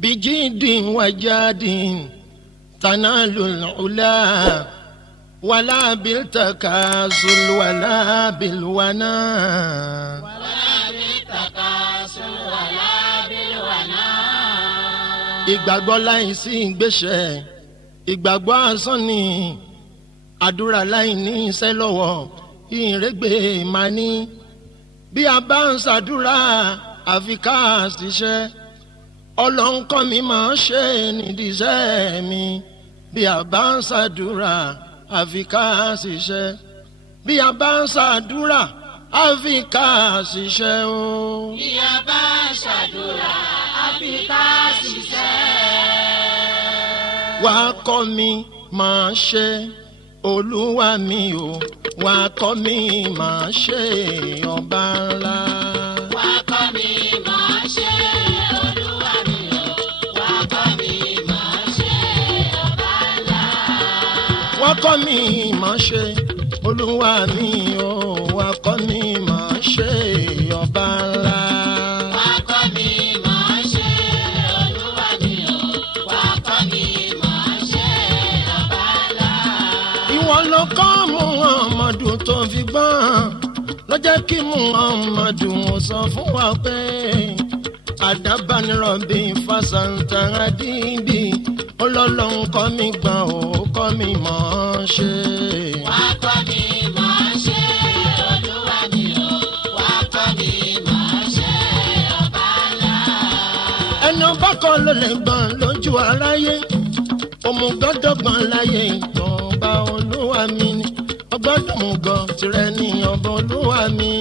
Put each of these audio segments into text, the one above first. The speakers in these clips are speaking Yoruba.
بجد وجاد تنال العلا ولا بالتكاسل ولا بالونا ìgbàgbọ́ láìsí ìgbésẹ̀ ìgbàgbọ́ asán ni àdúrà láì ní iṣẹ́ lọ́wọ́ ìrẹ́gbẹ́ máa ní bí a bá ń ṣàdúrà àfi ká ṣiṣẹ́ ọlọ́run kọ́ mi máa ṣe nídìíṣẹ́ mi bí a bá ń ṣàdúrà àfi ká ṣiṣẹ́ bí a bá ń ṣàdúrà àfi ká ṣiṣẹ́ o. bí a bá ń ṣàdúrà àfi ká ṣiṣẹ́. wàá kọ́ mi máa ṣe olúwa mi o wàá kọ́ mi máa ṣe ọba ńlá. wàá kọ́ mi máa ṣe olúwa mi o wàá kọ́ mi máa ṣe ọba ńlá. wàá kọ́ mi máa ṣe olúwa mi o wàá kọ́ mi máa ṣe ọba ńlá. wàá kọ́ mi máa ṣe olúwa mi o wàá kọ́ mi máa ṣe ọba ńlá. ìwọ ló kọ́ Muhammadu tó fi gbọ́n ló jẹ́ kí Muhammadu sọ fún wa pé àdábánirọ̀bì fásantara dídì ọlọ́lọ́run kọ́ mi gbọ́n ó kọ́ mi mọ̀ ọ́n ṣe. wàá kọ́ mi máa ṣe olúwa mi o wàá kọ́ mi máa ṣe ọba ńlá. ẹni ọba kan ló lè gbọ́n lójú aráyé òmùgọ́dọ̀gbọ́n láyé ìtọ́ba olúwa mi ni ọgbọ́dọ̀mùgọ̀ tirẹ̀ ní ọba olúwa mi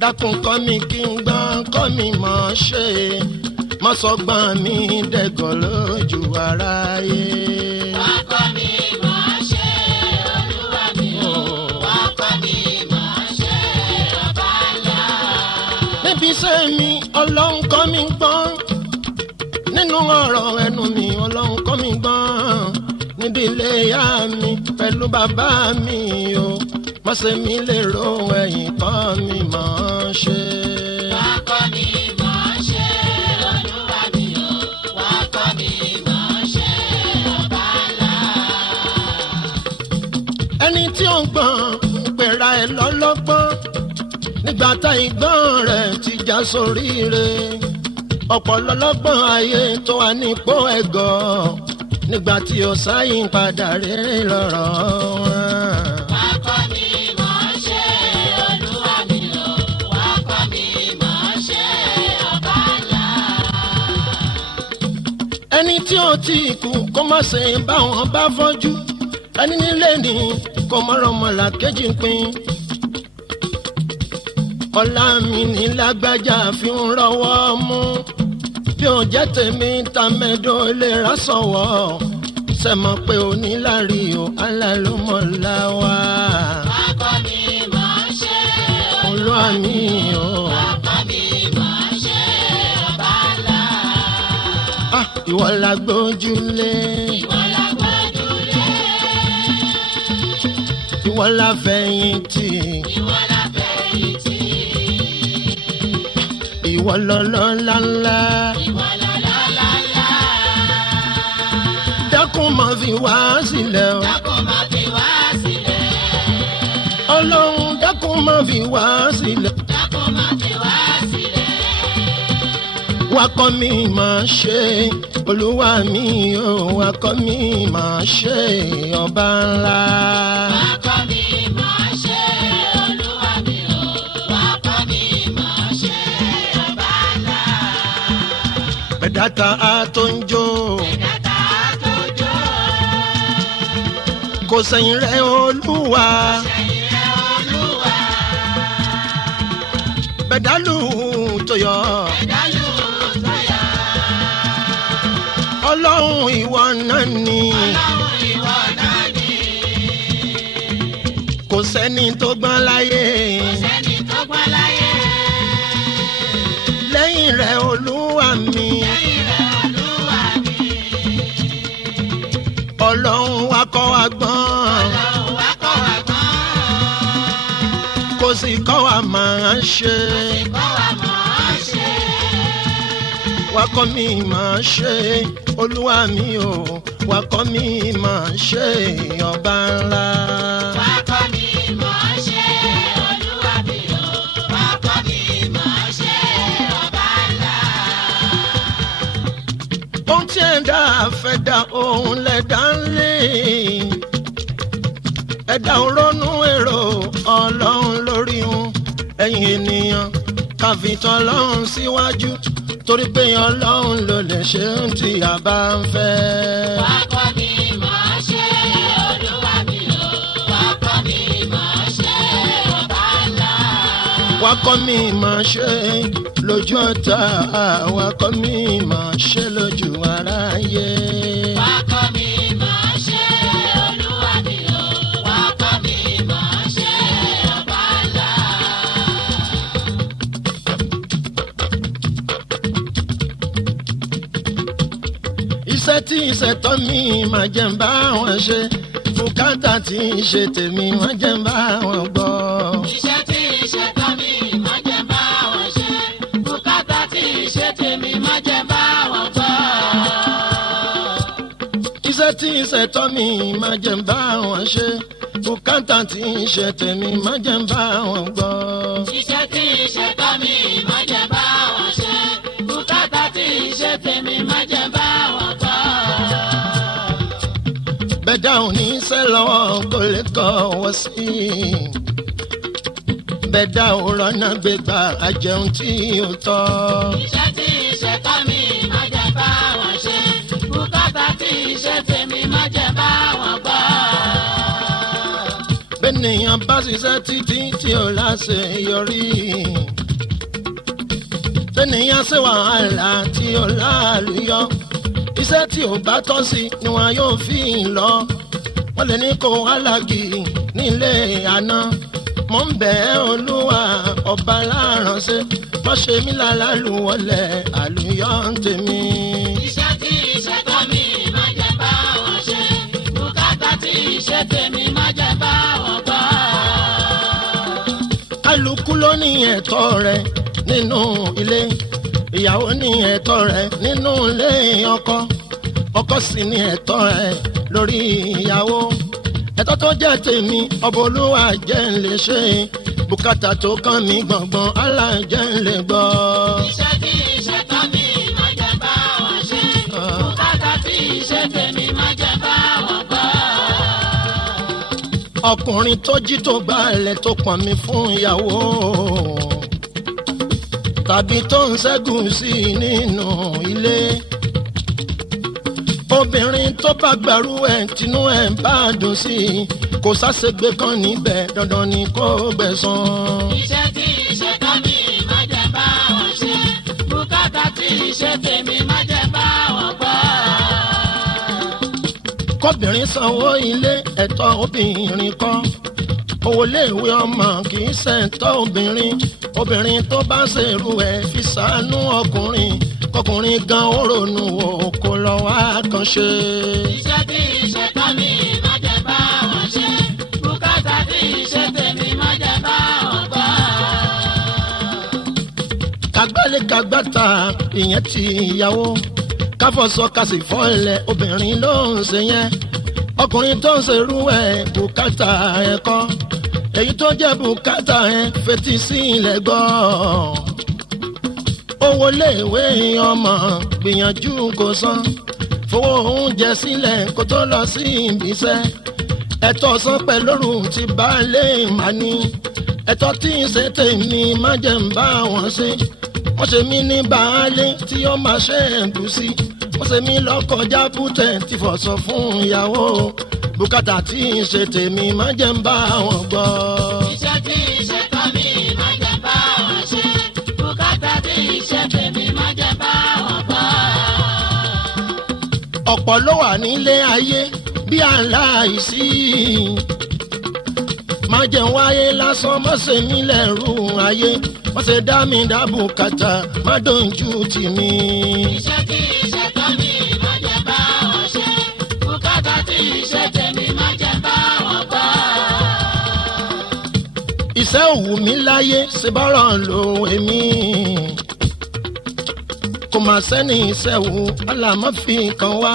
dákun kọ́ mi kí n gbọ́n kọ́ mi mọ̀ ọ́n ṣe má sọ gbọ́n mi dẹ̀gọ̀ lójú aráyé. wàá kọ́ mi máa ṣe olúwa mi o wàá kọ́ mi máa ṣe ọba ńlá. níbi iṣẹ́ mi ọlọ́run kọ́ mi gbọ́n nínú ọ̀rọ̀ ẹnu mi ọlọ́run kọ́ mi gbọ́n níbi ilé ìyá mi pẹ̀lú bàbá mi o má ṣe mí lè ro ẹ̀yìn kọ́ mi mọ̀ ọ́n ṣe. wàá kọ́ mi máa ṣe olúwa mi o wàá kọ́ mi máa ṣe ọba ńlá. ẹni tí ó ń gbọ́n ń pera ẹ̀ lọ́lọ́gbọ́n nígbà tá ìgbọ́n rẹ̀ ti já sóríire ọ̀pọ̀ lọ́lọ́gbọ́n ayé tó wà nípò ẹ̀gọ́ nígbà tí ó sáyìn padà rere lọ́rọ̀ wọn. wàá kọ́ mi máa ṣe olúwa mi o wàá kọ́ mi máa ṣe ọba ńlá. ẹni tí ó ti kú kó má ṣe bá wọn bá fọ́jú ẹni nílé ní kó mọ́rọ̀ mọ́lá kejì pín ọlá mi ní lágbájá fi ń rọwọ́ mú bí ó jẹ́ tèmi ta mẹ́dọ̀ lè rà sọ̀wọ́ sẹ́mọ̀ pé onílárí o alálùmọ̀lá wa. wàá kọ́ mi máa ṣe olúwa mi o. wàá kọ́ mi máa ṣe ọba ńlá. ìwọ la gbójúlé ìwọ la gbójúlé. ìwọ la fẹ̀yìntì ìwọ la fẹ̀yìntì. ìwọ lọ́lọ́lá ńlá. ìwọ lọ́lọ́lá. dákun má fi wá sílẹ̀ o. dákun má fi wá sílẹ̀. ọlọ́run dákun má fi wá sílẹ̀. dákun má fi wá sílẹ̀. wá kọ́ mi máa ṣe olúwa mi o wá kọ́ mi máa ṣe ọba ńlá. wàá kọ́ mi máa ṣe olúwa mi o wàá kọ́ mi máa ṣe ọba ńlá. pẹ̀dáta á tó ń jó dàtà tó jó. kò sẹ́yìn rẹ̀ olúwa ẹ̀yìn rẹ̀ olúwa. pẹ̀dálù tó yọ ẹ̀dálù tó yá. ọlọ́run ìwọ náà ni ọlọ́run ìwọ náà ni. kò sẹ́ni tó gbọ́n láyé sẹ́ni tó gbọ́n láyé. lẹ́yìn rẹ̀ olúwa mi ẹ̀yìn rẹ̀ olúwa mi. ọlọ́run wa kọ́ wa gbọ́n ọlọ́run wá kọ́ wa gbọ́n. kò sì kọ́ wa máa ṣe kọ́ wa mọ̀ ọ́ ṣe. wá kọ́ mi máa ṣe olúwa mi o wá kọ́ mi máa ṣe ọba ńlá. wá kọ́ mi máa ṣe olúwa mi o wá kọ́ mi máa ṣe ọba ńlá. ohun tí ẹ̀dá fẹ́ dá òun lẹ̀dá ń lé ẹ̀dá ò ronú èrò ọlọ́run lórí wọn ẹ̀yin ènìyàn káfíntàn ọlọ́run síwájú torí pé ọlọ́run ló lè ṣe ohun tí a bá ń fẹ́. wá kọ́ mi máa ṣe olúwa mi o wá kọ́ mi máa ṣe ọba ńlá. wá kọ́ mi máa ṣe lójú ọ̀tá wá kọ́ mi máa ṣe lójú aráyé. wá kọ́ mi máa ṣe olúwa mi o wá kọ́ mi máa ṣe ọba ńlá. iṣẹ́ tí ìṣẹ̀tọ́ mi máa jẹ́ ń bá wọn ṣe bùkátà tí ń ṣe tèmi máa jẹ́ ń bá wọn gbọ́. iṣẹ́ tí ìṣẹ̀tọ́ mi máa jẹ́ bá wọn ṣe bùkátà tí ìṣe tèmi máa jẹ́ bá wọn gbọ́. iṣẹ́ tí ìṣẹ̀tọ́ mi máa jẹ́ ń bá wọn ṣe bùkátà tí ń ṣe tèmi máa jẹ́ ń bá wọn gbọ́. iṣẹ́ tí ìṣẹ̀tọ́ mi máa jẹ́ bá wọn ṣe bùkátà tí ìṣe tèmi máa jẹ́ bá wọn gbọ́. bẹ́ẹ̀dá ò ní sẹ́ lọ́wọ́ kó lè kọ́ wọ́ sí i bẹ́ẹ̀dá ò rọ́nà gbégbá àjẹun tí ó tọ́. iṣẹ́ tí ìṣẹ̀tọ́ mi máa jẹ́ bá wọn ṣe bùkátà tí ìṣe tèmi máa jẹ́ bá wọn gbọ́. bẹ́ẹ̀nìyàn bá ṣiṣẹ́ títí tí ó láṣeyọrí bẹ́ẹ̀nìyàn ṣe wàhálà tí ó láàlúyọ iṣẹ́ tí ò bá tọ́ sí ni wọn yóò fi lọ wọ́n lè ní kó alági nílé àná mò ń bẹ̀ ẹ́ olúwa ọba láránṣẹ́ má ṣe mí lálálù wọlé àlùyọ ń tèmi. iṣẹ́ tí ìṣẹ̀tọ́ mi máa jẹ́ bá wọn ṣe bùkátà tí ìṣe tèmi máa jẹ́ bá wọn gbọ́. kálukú ló ní ẹ̀tọ́ rẹ̀ nínú ilé ìyàwó ní ẹ̀tọ́ rẹ̀ nínú ilé ọkọ ọkọ sì ní ẹ̀tọ́ rẹ̀ lórí ìyàwó ẹ̀tọ́ tó jẹ́ tèmi ọba olúwa jẹ́ ń lè ṣe bùkátà tó kàn mí gbọ̀ngbọ̀n alájẹ́ ń lè gbọ́. iṣẹ́ tí ìṣẹ̀tọ́ mi máa jẹ́ bá wọn ṣe bùkátà tí ìṣe tèmi máa jẹ́ bá wọn gbọ́. ọkùnrin tó jí tó gbálẹ̀ tó pọ̀n mi fún ìyàwó tàbí tó ń ṣẹ́gun sí i nínú ilé obìnrin tó bá gbàrú ẹ̀ tinú ẹ̀ bá dùn sí i kò sáṣègbè kan níbẹ̀ dandan ni kó gbẹ̀san. iṣẹ́ tí ìṣẹ̀tọ́ mi máa jẹ́ bá wọn ṣe bùkátà tí ìṣe tèmi máa jẹ́ bá wọn gbọ́. kọ́bìnrin sanwó ilé ẹ̀tọ́ obìnrin kọ́ owó léèwé ọmọ kì í ṣẹ̀tọ́ obìnrin tó bá ṣèrú ẹ̀ fi ṣàánú ọkùnrin kọkùnrin gan ó ronú wò kó lọ wá kan ṣe. iṣẹ́ tí ìṣẹ̀tọ́ mi máa jẹ́ bá wọn ṣe bùkátà tí ìṣe tèmi máa jẹ́ bá wọn gbọ́. kàgbálẹ̀ kàgbàtà ìyẹn ti ìyàwó káfọ́sọ kàsì fọ́ ilẹ̀ obìnrin ló ń ṣe yẹn ọkùnrin tó ń ṣerú ẹ̀ bùkátà ẹ̀ kọ́ èyí tó jẹ́ bùkátà ẹ̀ fetí sí ilẹ̀ gbọ́ owó léèwé ọmọ gbìyànjú kó san fowó oúnjẹ sílẹ̀ kó tó lọ sí ibiṣẹ́ ẹ̀tọ́ san pẹ̀lú òrùn tí baálé mà ní ẹ̀tọ́ tí ń ṣe tèmi má jẹ́ ń bá wọn ṣe wọ́n ṣe mí ní baálé tí ó máa ṣe ẹ̀gúsí wọ́n ṣe mí lọ́kọjá bútẹ̀ tí fọ̀sọ̀ fún ìyàwó bùkátà tí ń ṣe tèmi má jẹ́ ń bá wọn gbọ́. iṣẹ́ tí ìṣẹ̀tọ́ mi máa jẹ́ bá wọn ṣe bùkátà tí ìṣe tèmi máa jẹ́ bá wọn gbọ́. ọ̀pọ̀ ló wà nílé ayé bí aláìsí má jẹ́ wáyé lásán má ṣe mí lẹ́rù ayé má ṣe dá mi dá bùkátà má dojú tì mí. iṣẹ́ tí ìṣẹ̀tọ́ mi máa jẹ́ bá wọn ṣe bùkátà tí ìṣe tèmi máa jẹ́ bá wọn gbọ́. ìṣẹ́ òwú mi láyé ṣe bọ́rọ̀ lo èmi kò má sẹ́ni ìṣẹ́wó aláàmọ́ fi kan wá.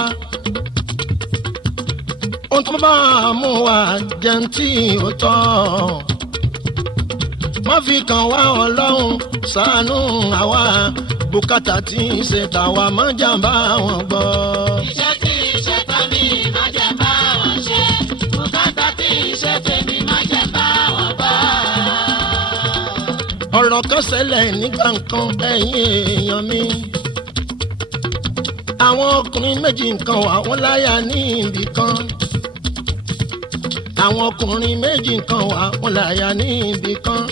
ohun tó bá mú wa jẹun tí ó tọ́ má fi kan wá ọlọ́run ṣàánú àwa bùkátà tí ń ṣe tàwa má jàmbá wọn gbọ́. iṣẹ́ tí iṣẹ́ tán mi má jẹ́ bá wọn ṣe bùkátà tí iṣẹ́ tèmi má jẹ́ bá wọn gbọ́. ọ̀rọ̀ kan ṣẹlẹ̀ nígbà kan ẹ̀yin èèyàn mi. àwọn ọkùnrin méjì kan wà wọ́n láyà ní ibì kan. àwọn ọkùnrin méjì kan wà wọ́n láyà ní ibì kan.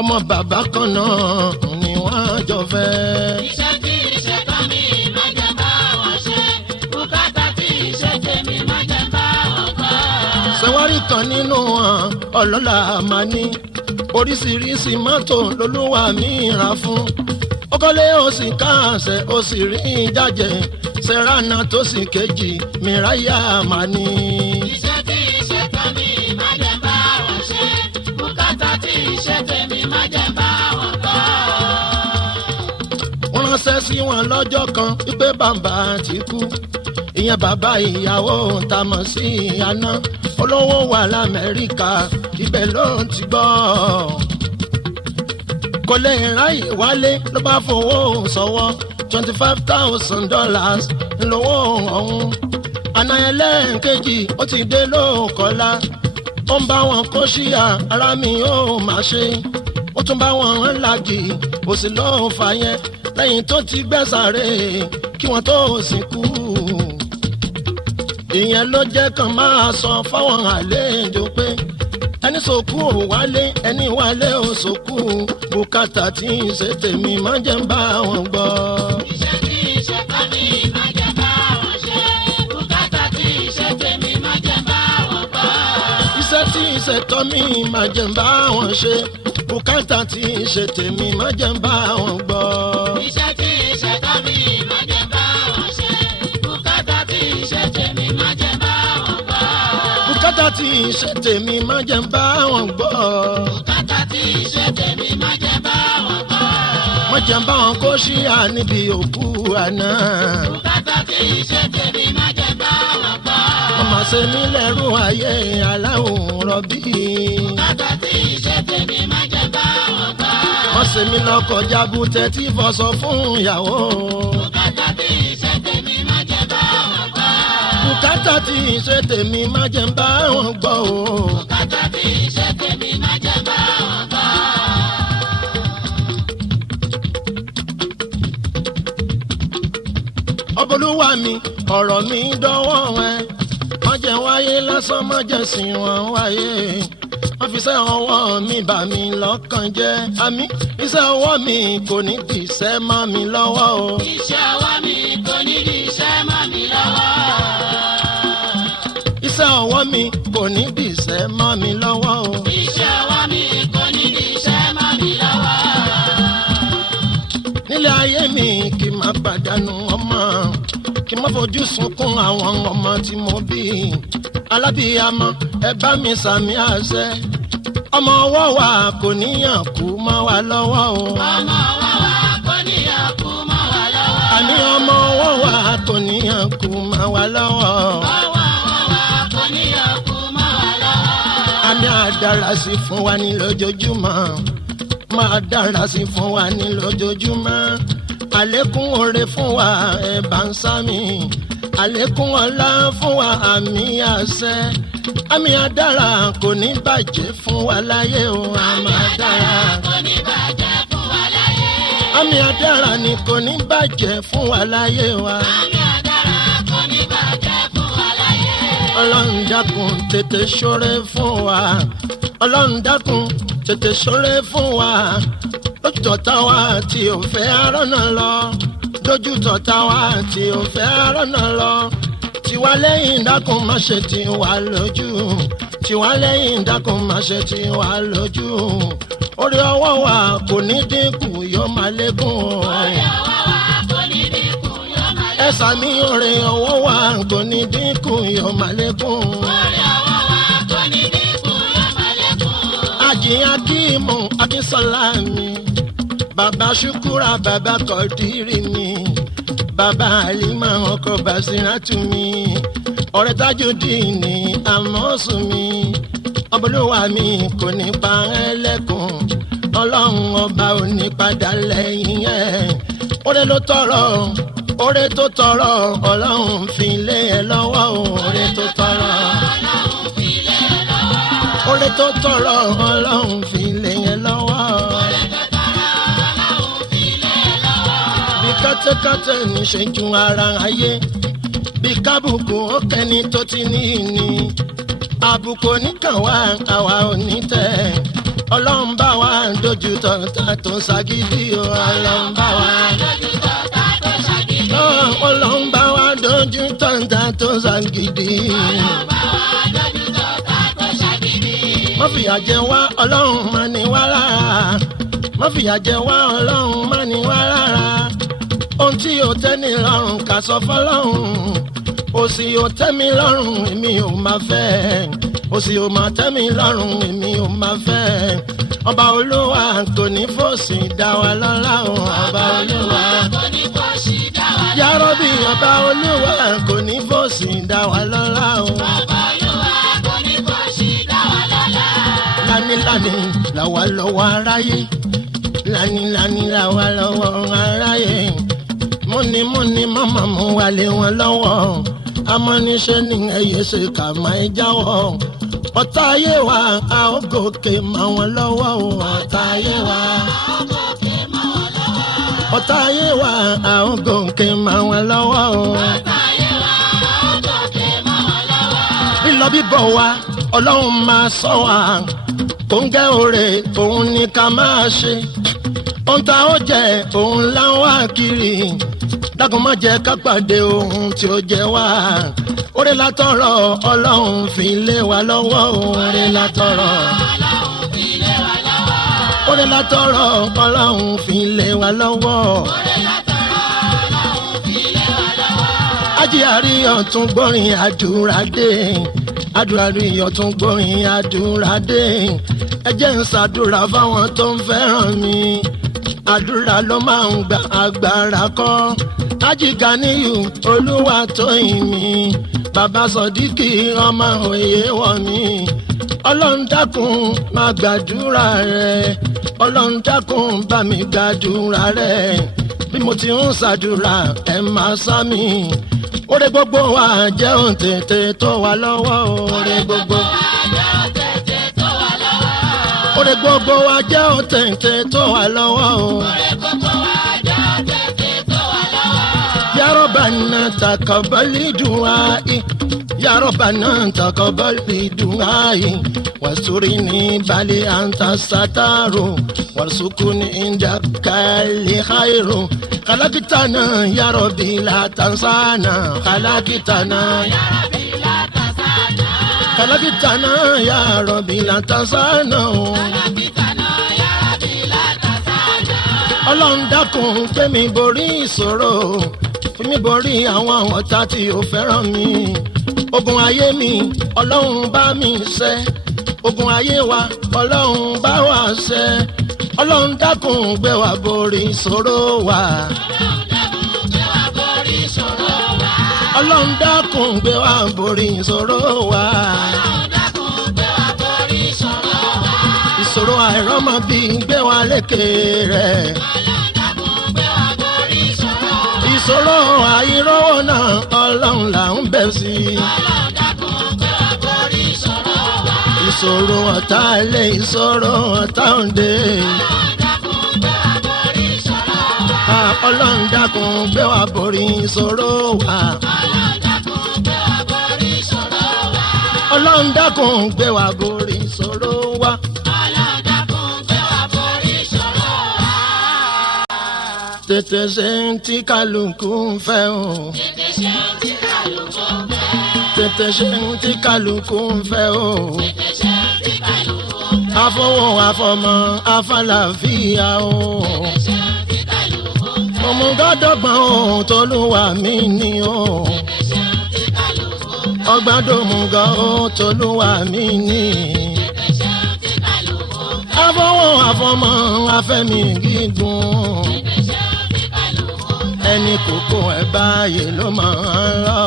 ọmọ bàbá kan náà ni wọ́n jọ fẹ́. iṣẹ́ tí iṣẹ́ tán mi má jẹ́ bá wọn ṣe bùkátà tí iṣẹ́ tèmi má jẹ́ bá wọn gbọ́. ṣẹ̀wárí kan nínú wọn ọlọ́lá máa ní oríṣiríṣi mọ́tò lolúwa mi rà fún. ó kọ́lé ó sì káàsẹ̀ ó sì rí jájẹ sẹ́ránà tó sì kejì mìráyà máa ní. iṣẹ́ tí iṣẹ́ tán mi má jẹ́ bá wọn ṣe bùkátà tí iṣẹ́ tèmi má jẹ́ bá wọn gbọ́. wọ́n ránṣẹ́ sí wọn lọ́jọ́ kan wípé bàbá ti kú. ìyẹn bàbá ìyàwó tá mọ̀ sí àná olówó wà lamẹ́ríkà ibẹ̀ ló ti gbọ́. kò lè ráyè wálé ló bá fowó sọ́wọ́ $25,000 ńlọ́wọ́ ọ̀hún. àná ẹlẹ́ẹ̀kejì ó ti dé lóòkọ́lá ó ń bá wọn kó ṣíà ara mi ó máa ṣe. ó tún bá wọn làgì ó sì lọ́ọ́ fà yẹn lẹ́yìn tó ti gbẹ́sàrè kí wọ́n tó sìnkú. ìyẹn ló jẹ́ kàn máa sọ fáwọn àlejò pé ẹni sòkú ò wálé ẹni wálé ò sòkú bùkátà tí ń ṣe tèmi má jẹ́ ń bá wọn gbọ́. iṣẹ́ tí iṣẹ́ tán mi má jẹ́ bá wọn ṣe bùkátà tí iṣẹ́ tèmi má jẹ́ bá wọn gbọ́. iṣẹ́ tí ń ṣe tọ́ mi má jẹ́ ń bá wọn ṣe bùkátà tí ń ṣe tèmi má jẹ́ ń bá wọn gbọ́. iṣẹ́ tí iṣẹ́ tán mi má jẹ́ bá wọn ṣe bùkátà tí iṣẹ́ tèmi má jẹ́ bá wọn gbọ́. bùkátà tí ń ṣe tèmi má jẹ́ ń bá wọn gbọ́. bùkátà tí iṣẹ́ tèmi má jẹ́ bá wọn gbọ́. má jẹ́ ń bá wọn kó ṣíà níbi òkú àná. bùkátà tí iṣẹ́ tèmi má jẹ́ bá wọn gbọ́. wọ́n máa ṣe mí lẹ́rù ayé aláwòrán bí. bùkátà tí iṣẹ́ tèmi má jẹ́ bá wọn gbọ́. wọ́n ṣe mí lọ́kọ̀ jábútẹ́ tí fọṣọ fún ìyàwó. bùkátà tí iṣẹ́ tèmi má jẹ́ bá wọn gbọ́. bùkátà tí ń ṣe tèmi má jẹ́ ń bá wọn gbọ́ o. bùkátà tí iṣẹ́ tèmi má jẹ́ bá wọn gbọ́. ọbọlúwa mi ọ̀rọ̀ mi dọ́wọ́ ẹ má jẹ́ wáyé lásán má jẹ́ sìn wọ́n wáyé. wọ́n fi iṣẹ́ ọwọ́ mi bà mí lọ́kàn jẹ́ àmì iṣẹ́ ọwọ́ mi kò ní di iṣẹ́ mọ́ mi lọ́wọ́ o. iṣẹ́ ọwọ́ mi kò ní di iṣẹ́ mọ́ mi lọ́wọ́. iṣẹ́ ọwọ́ mi kò ní di iṣẹ́ mọ́ mi lọ́wọ́ o. iṣẹ́ ọwọ́ mi kò ní di iṣẹ́ mọ́ mi lọ́wọ́. nílé ayé mi kì í má pàdánù ọmọ kì í má fojú sunkún àwọn ọmọ tí mo bí. alábìyamọ ẹ bá mi sàmì àṣẹ ọmọ ọwọ́ wa kò níyàn kú mọ́ wa lọ́wọ́ o. ọmọ ọwọ́ wa kò níyàn kú mọ́ wa lọ́wọ́. àní ọmọ ọwọ́ wa kò níyàn kú mọ́ wa lọ́wọ́. ọwọ́ wa kò níyàn kú mọ́ wa lọ́wọ́. a ní àdára sí fún wa ní lójoojúmọ́ máa dára sí fún wa ní lójoojúmọ́ àlékún oore fún wa ẹ bá ń sámi àlékún ọlá fún wa àmì àṣẹ àmì àdára kò ní bàjẹ́ fún wa láyé o àmì àdára kò ní bàjẹ́ fún wa láyé. àmì àdára ni kò ní bàjẹ́ fún wa láyé wa. àmì àdára kò ní bàjẹ́ fún wa láyé. ọlọ́run dákun tètè ṣoore fún wa ọlọ́run dákun tètè ṣoore fún wa lójú tọ̀tá wa tí ò fẹ́ arọ́nà lọ lójú tọ̀tá wa tí ò fẹ́ arọ́nà lọ tiwa lẹ́yìn dákun má ṣe tiwa lójú tiwa lẹ́yìn dákun má ṣe tiwa lójú orí ọwọ́ wa kò ní dínkù yóò máa lékún o. orí ọwọ́ wa kò ní dínkù yóò máa lékún. ẹ sàmì orí ọwọ́ wa kò ní dínkù yóò máa lékún. orí ọwọ́ wa kò ní dínkù yóò máa lékún. Àjìn Akíìmù Akínsọ́lá mi bàbá Ṣúkúrà bàbá Kọ̀dírì mi bàbá àlìmọ́ ọkọ̀ Basiratu mi ọ̀rẹ́ Tajudeen ní àmọ́sùn mi ọbọlúwa mi kò ní pa ẹ́ lẹ́kùn ọlọ́run ọba ò ní padà lẹ́yìn ẹ̀ oore ló tọrọ oore tó tọrọ ọlọ́run fi lé ẹ lọ́wọ́ oore tó tọrọ oore tó tọrọ ọlọ́run fi lé ẹ lọ́wọ́ bí kẹ́tẹ́kẹ́tẹ́ ní ṣe ju ara ayé bí kábùkù ó kẹ́ni tó ti ní ìní àbùkù oníkàn wá àwa ò ní tẹ̀ ọlọ́run bá wa dojú tọ̀tà tó ṣàgídí o ọlọ́run bá wa dojú tọ̀tà tó ṣàgídí ọlọ́run bá wa dojú tọ̀tà tó ṣàgídí má fìyà jẹ wá ọlọ́run má ní wá lára má fìyà jẹ wá ọlọ́run má ní wá lára ohun tí yóò tẹ́ ní lọ́rùn ká sọ fọlọ́run òsì yóò tẹ́ mi lọ́rùn èmi ò máa fẹ́ òsì yóò máa tẹ́ mi lọ́rùn èmi ò máa fẹ́ ọba olúwa kò ní fòsì dá wa lọ́lá o ọba olúwa kò ní fòsì dá wa lọ́lá ya Rabbi ọba olúwa kò ní fòsì dá wa lọ́lá o ọba olúwa kò ní fòsì dá wa lọ́lá. Láníláni làwa lọ́wọ́ aráyé láníláni làwa lọ́wọ́ aráyé múnimúni mọ́mọ́ mú wálé wọn lọ́wọ́ amọ́niṣẹ́ ní ẹyẹ ṣe kà máa ń jáwọ́ ọ̀tá ayé wa a ó gòkè mọ́ wọn lọ́wọ́ o ọ̀tá ayé wa ọ̀tá ayé wa a ó gòkè mọ́ wọn lọ́wọ́ o lílọ bíbọ̀ wa ọlọ́run máa sọ wa kòńgẹ́ òrè òun ni ká máa ṣe ohun tá ó jẹ òun láwọn àkìrì dákun má jẹ́ ká pàdé ohun tí ó jẹ wá oore la tọrọ ọlọ́run fi lé wa lọ́wọ́ oore la tọrọ oore la tọrọ ọlọ́run fi lé wa lọ́wọ́ ajíyàrí ọ̀tún gbórin àdúrà dé àdúrà rí ọ̀tún gbórin àdúrà dé ẹ jẹ́ n ṣàdúrà fáwọn tó ń fẹ́ràn mi àdúrà ló máa ń gba agbára kọ́ ajíga níyù olúwa tóyìn mi bàbá sọdíkì ọmọ òye wọ̀ mí ọlọ́run dákun máa gbàdúrà rẹ ọlọ́run dákun bá mi gbàdúrà rẹ bí mo ti ń ṣàdúrà ẹ máa sá mi oore gbogbo wa jẹ́ òun tètè tó wa lọ́wọ́ oore gbogbo oore gbogbo wa jẹ́ òun tètè tó wa lọ́wọ́ o. Ya Rabbana taqabbal du'ai Ya Rabbana taqabbal du'ai wasturini bali anta sataru warzuqni indaka li khairu khalaqtana ya Rabbi la tansana khalaqtana ya Rabbi la tansana khalaqtana ya Rabbi la tansana ọlọ́run dákun gbémi borí ìṣòro fún mi borí àwọn ọ̀tá tí ò fẹ́ràn mi ogun ayé mi ọlọ́run bá mi ṣẹ́ ogun ayé wa ọlọ́run bá wa ṣẹ́ ọlọ́run dákun gbé wa borí ìṣòro wa ọlọ́run dákun gbé wa borí ìṣòro wa ìṣòro àìrọ́mọbí gbé wa lékè rẹ̀. ìṣòro àìrọ́wọ́ náà ọlọ́run là ń bẹ̀ sí. ìṣòro ọ̀tá ilé ìṣòro ọ̀tá òde. ọlọ́run dákun gbé wa borí ìṣòro wa. ọlọ́run dákun gbé wa borí ìṣòro wa. tètè ṣe ń tí kálukú ń fẹ́ o. tètè ṣe ń tí kálukú ń fẹ́ o. afọwọ́ afọmọ afálàfíà o. òmùgọ́dọ̀gbọ̀n o tolúwa mi ni o. ọgbàdòmùgọ̀ o tolúwa mi ni. afọwọ́ afọmọ afẹ́mi gígùn. ẹni kókó ẹ̀ báyé ló máa ń lọ.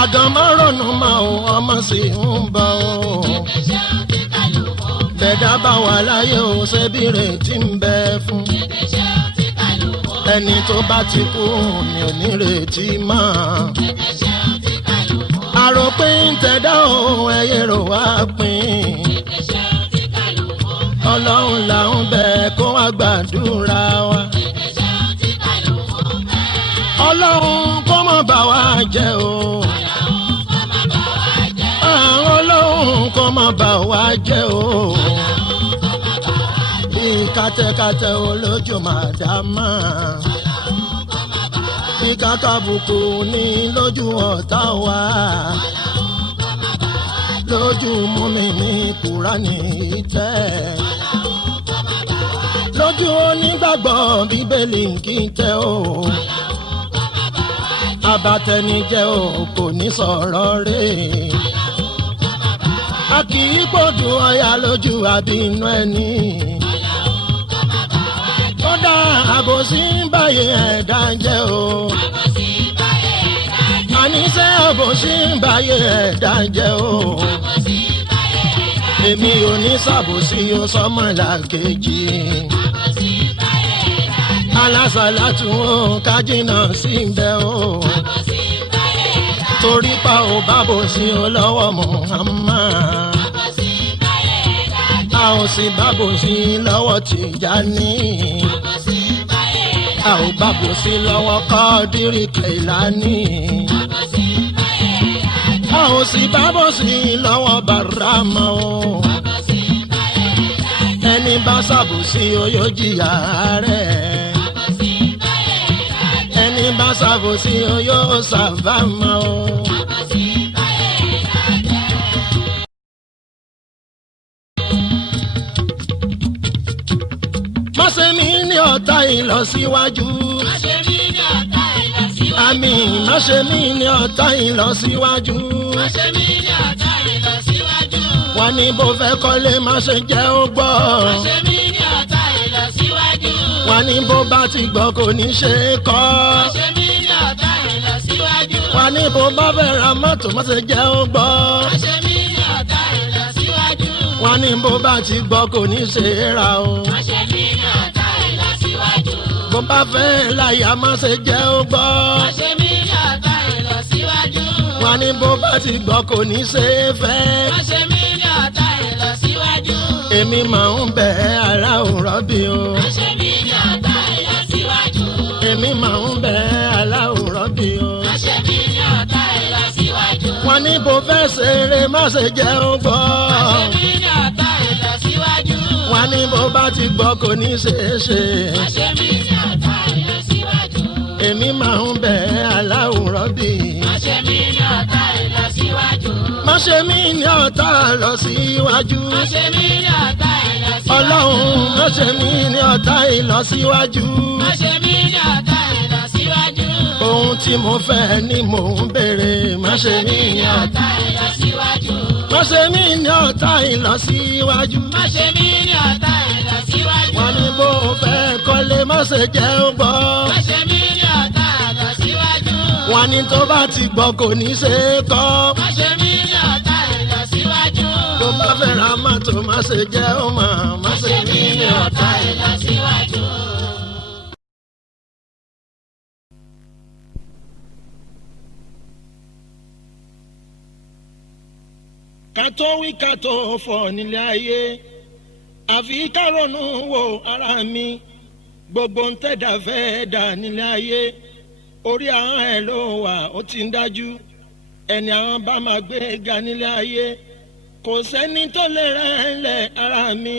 àgàn márùn-ún máa ń ọmọ sí ń bọ̀ o. bẹ̀dá bá wà láyé o ṣebí retí ń bẹ fún. ẹni tó bá ti kú mi ò ní retí mọ́. àròpin tẹ̀dá o ẹyẹ rò wá pín. ọlọ́run là ń bẹ̀ kó wá gbàdúrà wa. ọlọ́run kó má bà wá jẹ́ o. ọlọ́run kó má bà wá jẹ́ o. bí kátẹ́kátẹ́ olójú màdámà. bí kákàbùkù ní lójú ọ̀tá wa. lójú mọ́mí ní Kùránì tẹ́. lójú onígbàgbọ́ Bíbélì kì í tẹ́ o. abatẹnijẹ́ o kò ní sọ̀rọ̀ rẹ̀. a kì í gbọ́dọ̀ ọ̀yà lójú àbínú ẹni. kódà àbòsí ń báyé ẹ̀dá jẹ́ o. àníṣe àbòsí ń báyé ẹ̀dá jẹ́ o. èmi ò ní ṣàbòsí o sọ́mọlàkejì. alásàlátù o kájínà sí ń bẹ o. torí pa ò bábòsí o lọ́wọ́ Muhammad. a ò sì bábòsí lọ́wọ́ Tìjání. a ò bábòsí lọ́wọ́ Kádírì Kẹ̀lání. a ò sì bábòsí lọ́wọ́ Bàrámà o. ẹni bá ṣàbòsí o yóò jìyà rẹ̀. ẹni bá ṣàbòsí o yóò ṣàbámọ̀ o. má ṣe mí ní ọ̀tá ìlọsíwájú. àmín. má ṣe mí ní ọ̀tá ìlọsíwájú. wọ́n ní bó fẹ́ kọ́lé má ṣe jẹ́ ó gbọ́. wọ́n ní bó bá ti gbọ́ kò ní ṣe é kọ́. wọ́n ní bó bá fẹ́ ra mọ́tò má ṣe jẹ́ ó gbọ́. wọ́n ní bó bá ti gbọ́ kò ní ṣe é ra o. bó bá fẹ́ láyà má ṣe jẹ́ ó gbọ́. wọ́n ní bó bá ti gbọ́ kò ní ṣe é fẹ́. èmi máa ń bẹ̀ aláwòrán bí o. èmi máa ń bẹ̀ aláwòrán bí o. wọ́n ní bó fẹ́ ṣeré má ṣe jẹ́ ó gbọ́. wọ́n ní bó bá ti gbọ́ kò ní ṣe é ṣe. èmi máa ń bẹ̀ aláwòrán bí. má ṣe mí ní ọ̀tá lọ síwájú. ọlọ́run má ṣe mí ní ọ̀tá ìlọsíwájú. ohun tí mo fẹ́ ni mò ń béèrè. má ṣe mí ní ọ̀tá ìlọsíwájú. má ṣe mí ní ọ̀tá ìlọsíwájú. wọ́n ní bó fẹ́ kọ́lé má ṣe jẹ́ ó gbọ́. wọ́n ní tó bá ti gbọ́ kò ní ṣe é kọ́. tó bá fẹ́ ra mọ́tò má ṣe jẹ́ ó mọ̀. má ṣe mí ní ọ̀tá ìlọsíwájú. ká tó wí ká tó fọ̀ nílé ayé àfi ká ronú wo ara mi. gbogbo ń tẹ̀dá fẹ́ dà nílé ayé orí ahọ́n ẹ̀ ló wà ó ti ń dájú. ẹni àwọn bá máa gbé ga nílé ayé kò sẹ́ni tó lè rẹ̀ ńlẹ̀ ara mi.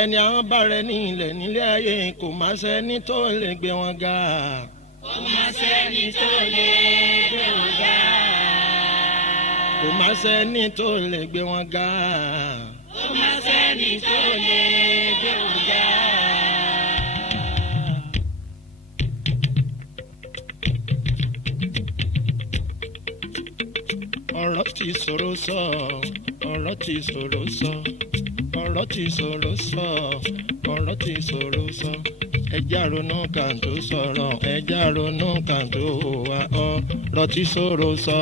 ẹni àwọn bá rẹ̀ ní ilẹ̀ nílé ayé kò má sẹ́ni tó lè gbé wọn ga. kò má sẹ́ni tó lè gbé wọn ga. kò má sẹ́ni tó lè gbé wọn ga. kò má sẹ́ni tó lè gbé wọn ga. ọ̀rọ̀ ti ṣòro sọ ọ̀rọ̀ ti ṣòro sọ ọ̀rọ̀ ọ̀rọ̀ ti ṣòro sọ ọ̀rọ̀ ti ṣòro sọ ẹja ronú kan tó sọ̀rọ̀ ẹja ronú kan tó wà ọ̀rọ̀ ti ṣòro sọ.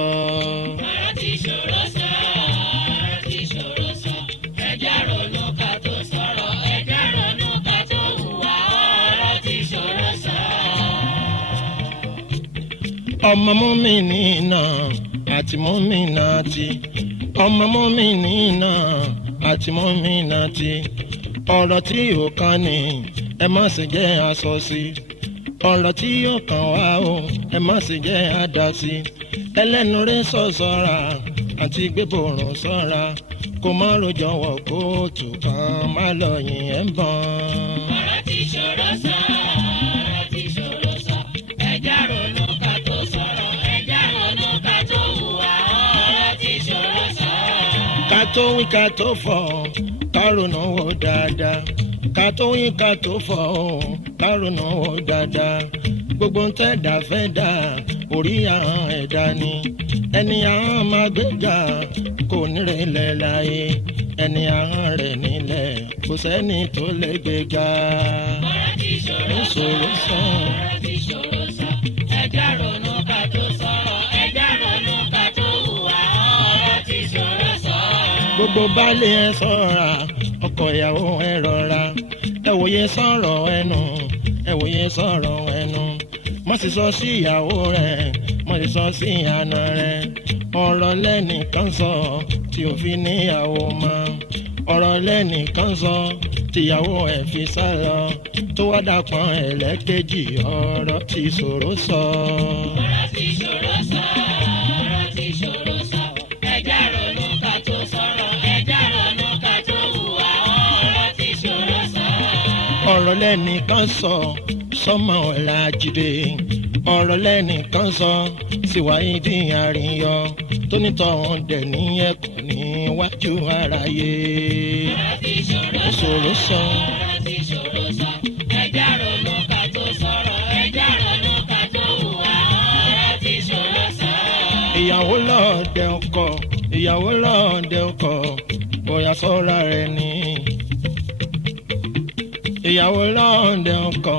ọ̀rọ̀ ti ṣòro sọ ọ̀rọ̀ ti ṣòro sọ ẹja ronú kan tó sọ̀rọ̀ ẹja ronú kan tó hùwà ọ̀rọ̀ ti ṣòro sọ. ọmọ mùmínì náà àti mùmínà tí ọmọ mùmínì náà àti mùmínà tí ọ̀rọ̀ tí yóò kàn ní ẹ má sì jẹ́ aṣọ sí ọ̀rọ̀ tí yóò kàn wá o ẹ má sì jẹ́ àdá sí ẹlẹ́nu rẹ̀ sọ̀sọ̀ra àti gbébòrò sọ́ra kó má rojọ́ wọ̀ kóòtù kan má lọ yìn ẹ̀ ń bọ̀n. ọ̀rọ̀ ti ṣòro sọ ọ̀rọ̀ ti ṣòro sọ ẹja ronú ká tó sọ̀rọ̀ ẹja ronú ká tó hùwà ọ̀rọ̀ ti ṣòro sọ. ká tó wí ká tó fọ̀ ká ronú wò dáadáa ká tó wí ká tó fọ̀ ká ronú wò dáadáa gbogbo ń tẹ́dá fẹ́ dà orí ahọ́n ẹ̀dá ni ẹni ahọ́n máa gbéga kò nírẹ̀lẹ̀ láyé ẹni ahọ́n rẹ̀ nílẹ̀ kò sẹ́ni tó lè gbéga. ọ̀rọ̀ ti ṣòro sọ ọ̀rọ̀ ti ṣòro sọ ẹja ronú ká tó sọ̀rọ̀ ẹja ronú ká tó hùwà ọ̀rọ̀ ti ṣòro sọ. gbogbo baálé ẹ ṣọ́ra ọkọ ìyàwó ẹ rọra ẹ wòye sọ̀rọ̀ ẹnu ẹ wòye sọ̀rọ̀ ẹnu má sì sọ sí ìyàwó rẹ má sì sọ sí àna rẹ ọ̀rọ̀ lẹ́nìkan sọ tí ò fi níyàwó mọ́ ọ̀rọ̀ lẹ́nìkan sọ tíyàwó ẹ̀ fi sá lọ tó wá dàpọ̀n ẹlẹ́kejì ọ̀rọ̀ ti ṣòro sọ. ọ̀rọ̀ ti ṣòro sọ ọ̀rọ̀ ti ṣòro sọ ẹja ronú ká tó sọ̀rọ̀ ẹja ronú ká tó hùwà ọ̀rọ̀ ti ṣòro sọ. ọ̀rọ̀ lẹ́nìkan sọ sọ́mọ Ọlájídé ọ̀rọ̀ lẹ́nìkan sọ síwáyé àríyọ tó nítọ̀hún dẹ̀ ní ẹ̀kọ́ níwájú aráyé. ọ̀rọ̀ ti ṣòro sọ ọ̀rọ̀ ti ṣòro sọ ẹja ronú ká tó sọ̀rọ̀ ẹja ronú ká tó hùwà ọ̀rọ̀ ti ṣòro sọ. ìyàwó lọ́ọ̀dẹ ọkọ ìyàwó lọ́ọ̀dẹ ọkọ bóyá sọ́ra rẹ̀ ni. ìyàwó lọ́ọ̀dẹ ọkọ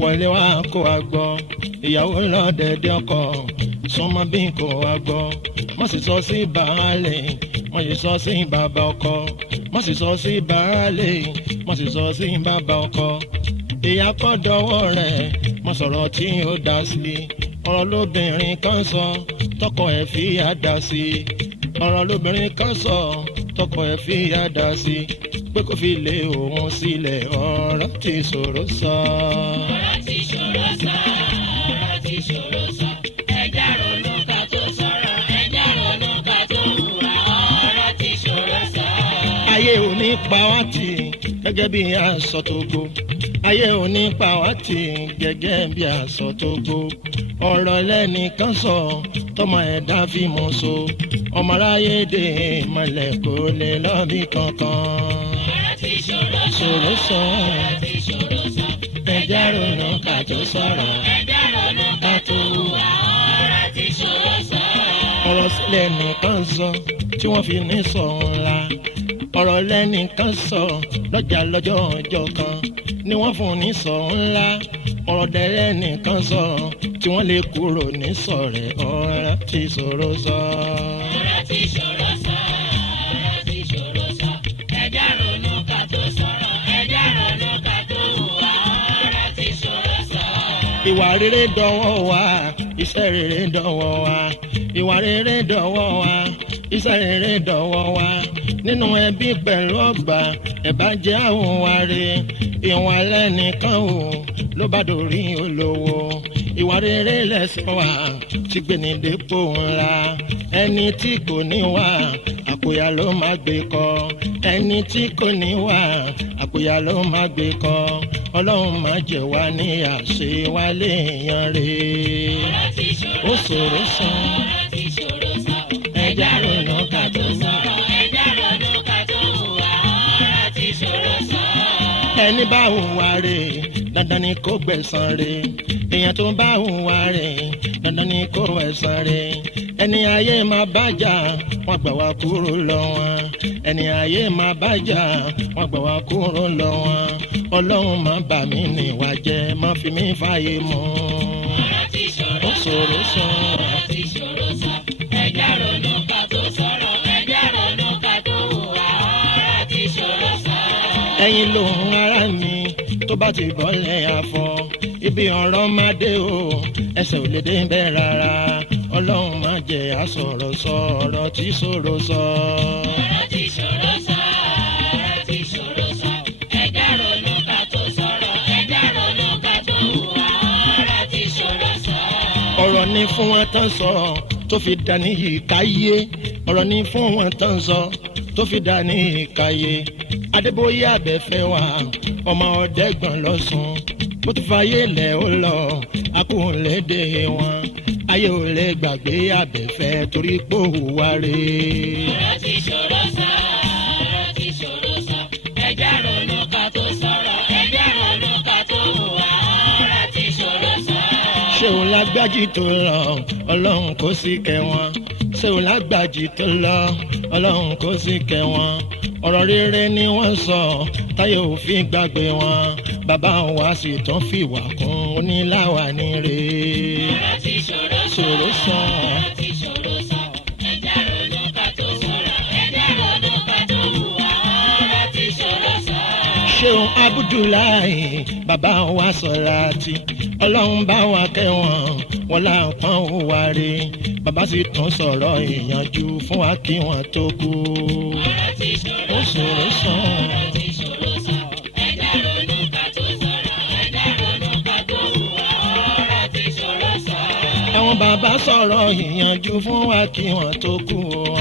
wọlé wá kó wa gbọ́ ìyàwó lọ́ọ̀dẹ ọkọ súnmọ́ bí kò wá gbọ́ má sì sọ sí baálé má sì sọ sí bàbá ọkọ má sì sọ sí baálé má sì sọ sí bàbá ọkọ ìyá kọ́ dọwọ́ rẹ̀ má sọ̀rọ̀ tí ó dá sí ọ̀rọ̀ lóbìnrin kan sọ tọkọ ẹ̀ fi àdá sí ọ̀rọ̀ lóbìnrin kan sọ tọkọ ẹ̀ fi àdá sí pé kó fi lé òun sílẹ̀ ọ̀rọ̀ ti ṣòro sọ. ọ̀rọ̀ ti ṣòro sọ ọ̀rọ̀ ti ṣòro sọ ẹja ronú ká tó sọ̀rọ̀ ẹja ronú ká tó hùwà ọ̀rọ̀ ti ṣòro sọ. ayé ò ní pa wá tì gẹ́gẹ́ bí aṣọ tó gbó ayé ò ní pa wá tì gẹ́gẹ́ bí aṣọ tó gbó ọ̀rọ̀ lẹ́nìkan sọ tọmọ ẹ̀dá fi mú so ọmọ aráyé dé mọ́lẹ̀ kó lè lọ́bì kankan. ọ̀rọ̀ ti ṣòro sọ ọ̀rọ̀ ti ṣòro sọ ẹja ronú ká tó sọ̀rọ̀ ẹja ronú ká tó hùwà ọ̀rọ̀ ti ṣòro sọ. ọ̀rọ̀ sílẹ̀ nìkan sọ tí wọ́n fi ní sọ ńlá ọ̀rọ̀ lẹ́nìkan sọ lọ́jà lọ́jọ́ ọjọ́ kan ni wọ́n fún ní sọ ńlá ọ̀rọ̀ dẹ̀rẹ́ nìkan sọ tí wọ́n lè kúrò ní sọ̀rẹ́ ọ̀rọ̀ ti ṣòro sọ. ọ̀rọ̀ ti ṣòro sọ ọ̀rọ̀ ti ṣòro sọ ẹja ronú ká tó sọ̀rọ̀ ẹja ronú ká tó hùwà ọ̀rọ̀ ti ṣòro sọ. ìwà rere dọwọ́ wa iṣẹ́ rere dọwọ́ wa ìwà rere dọwọ́ wa iṣẹ́ rere dọwọ́ wa nínú ẹbí pẹ̀lú ọgbà ẹ̀bá jẹ́ àwọn wa re ìwọ̀n ẹlẹ́nìkan o ló bá dorí olówó ìwà rere lẹ̀ṣọ́ wa ti gbé ní dépò ńlá ẹni tí kò ní wà àpòyà ló máa gbé kọ ẹni tí kò ní wà àpòyà ló máa gbé kọ ọlọ́run máa jẹ wá ní àṣẹ wa léèyàn rè ó ṣòro sàn ọ̀rọ̀ ti ṣòro sọ ẹja ronú ká tó sọ̀rọ̀ ẹja ronú ká tó hùwà ọ̀rọ̀ ti ṣòro sọ. ẹni bá hùwà rè dandan ni kó gbẹ̀san rè èèyàn tó bá hùwà rè dandan ni kó ẹ̀san rè ẹni ayé máa bájà wọ́n gbà wá kúrò lọ wọn ẹni ayé máa bájà wọ́n gbà wá kúrò lọ wọn ọlọ́run máa bà mí níwà jẹ́ má fi mí fàyè mọ́. ọ̀rọ̀ ti ṣòro sọ ọ̀rọ̀ ti ṣòro sọ ẹja ronú ká tó sọ̀rọ̀ ẹja ronú ká tó hùwà ọ̀rọ̀ ti ṣòro sọ. ẹ̀yin lòun ara mi tó bá ti bọ́lẹ̀ àfọ̀ ibi ọ̀rọ̀ máa dé o ẹsẹ̀ ò lè dé bẹ́ẹ̀ rárá ọlọ́run máa jẹ́ àsọ̀rọ̀ sọ ọ̀rọ̀ tí ṣòro sọ. ọ̀rọ̀ ti ṣòro sọ ọ̀rọ̀ ti ṣòro sọ ẹja ronú ká tó sọ̀rọ̀ ẹja ronú ká tó hùwà ọ̀rọ̀ ti ṣòro sọ. ọ̀rọ̀ ni fún wọn tán sọ tó fi dà ní ìkáyé ọ̀rọ̀ ni fún wọn tán sọ tó fi dà ní ìkáyé adébóyè abẹ́fẹ́ wa ọmọ ọ̀dẹ́gbọ̀n lọ́sùn bó ti fàyè lẹ̀ ó lọ akóhùnlédè wọn ayé ò lè gbàgbé abẹ́fẹ́ torí pé ó hùwà rẹ̀. ọ̀rọ̀ ti ṣòro sọ ọ̀rọ̀ ti ṣòro sọ ẹja ronú ká tó sọ̀rọ̀ ẹja ronú ká tó hùwà ọ̀rọ̀ ti ṣòro sọ. ṣé o lágbájì tó lọ ọlọ́run kò sí kẹ́ wọn ṣé o lágbájì tó lọ ọlọ́run kò sí kẹ́ wọn ọ̀rọ̀ rere ni wọ́n sọ táyé òfin gbàgbé wọn bàbá wa sì tún fìwà kún oníláwà ní rè. ọ̀rọ̀ ti ṣòro sọ ọ̀rọ̀ ti ṣòro sọ ẹja ronú ká tó sọ̀rọ̀ ẹja ronú ká tó hùwà ọ̀rọ̀ ti ṣòro sọ. ṣéun abudulayi bàbá wa Sọláàtì ọlọ́run bá wa kẹ́wọ̀n wọn láǹpọ̀n òwà rè bàbá sì tún sọ̀rọ̀ ìyànjú fún wa kí wọ́n tó kú. ọ̀rọ̀ ti ṣòro sọ ọ̀rọ̀ ti ṣòro sọ ẹja ronú ká tó sọ̀rọ̀ ẹja ronú ká tó hùwà ọ̀rọ̀ ti ṣòro sọ. àwọn bàbá sọ̀rọ̀ ìyànjú fún wa kí wọ́n tó kú.